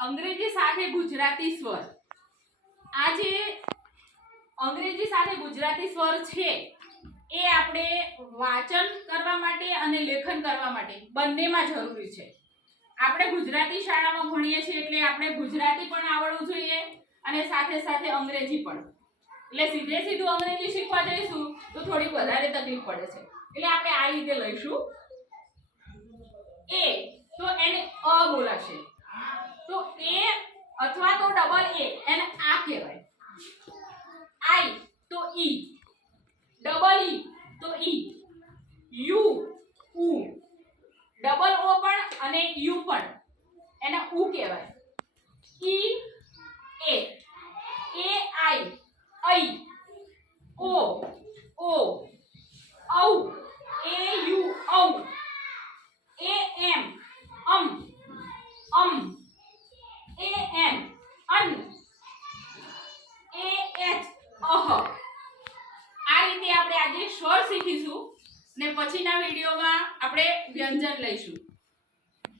અંગ્રેજી સાથે ગુજરાતી સ્વર. આ જે અંગ્રેજી સાથે ગુજરાતી સ્વર છે એ આપણે વાંચન કરવા માટે અને લેખન કરવા માટે બંનેમાં જરૂરી છે. આપણે ગુજરાતી શાળામાં ભણીએ છીએ એટલે આપણે ગુજરાતી પણ આવડવું જોઈએ અને સાથે સાથે અંગ્રેજી પણ. એટલે સીધું અંગ્રેજી શીખવા જઈશું તો થોડી વધારે તકલીફ પડે છે. એટલે આપણે આ રીતે લઈશું. એ તો એને અ બોલાશે, તો એ અથવા તો ડબલ એ એને આ કહેવાય. આઈ તો ઈ, ડબલ ઈ તો ઈ, યુ ઉ, ડબલ ઓ પણ અને યુ પણ એને ઉ કહેવાય. ઈ એ, આઈ ઐ, ઓ ઔ, એ યુ ઔ, એ એમ અમ, A N un, A H અહ. આ રીતે આપણે આજે સ્વર શીખીશું ને પછીના વિડીયોમાં આપણે વ્યંજન લઈશું.